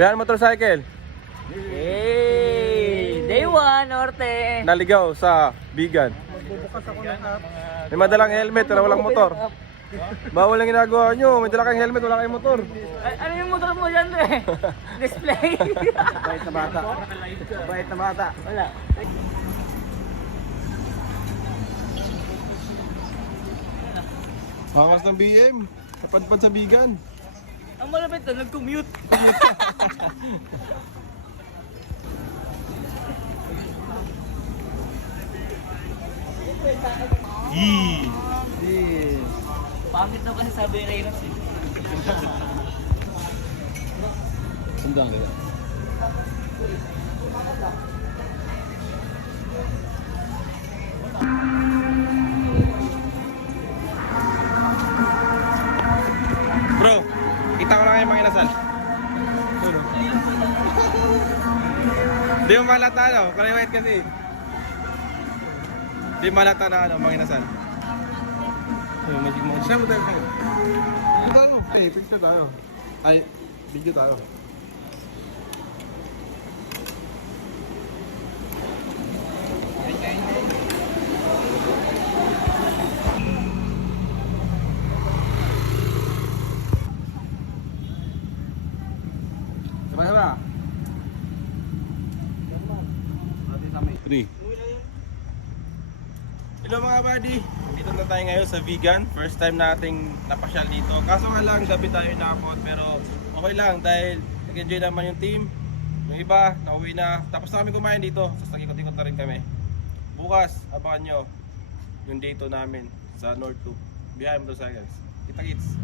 Biyahe motorcycle. Hey! Day 1, Norte! Naligaw sa Bigan. Magbubukas ako ng app. May madalang helmet pero walang motor. Bawal ang ginagawa nyo. May dala kang helmet, wala kayong motor. Ano yung motor mo dyan, eh? Display! Bait na bata. Bait na bata. Wala. Hakas ng BM. Kapadpad sa Bigan. Ang malapit na, nag-commute. Pangit na kasi sabi ni Reynos eh. Sundang ka. Bro, kita ko lang kayo mga inasal. Di mo malata ano, kaliwait kasi. Di malata na ano, mga inasal. Magic mo. Siya mo tayo kayo. Dito tayo. Ay, picture tayo. Ay, video tayo. Diba? Three. Hello mga buddy! Dito na tayo ngayon sa Bigan. First time nating napasyal dito. Kaso nga lang, gabi tayo nakapot. Pero okay lang dahil nag-enjoy naman yung team. Yung iba, nauwi na. Tapos na kami kumain dito. So nag-ikot-ikot na rin kami. Bukas, abangan nyo yung day 2 namin sa North 2. Behind Motorcycles. Kita-kits!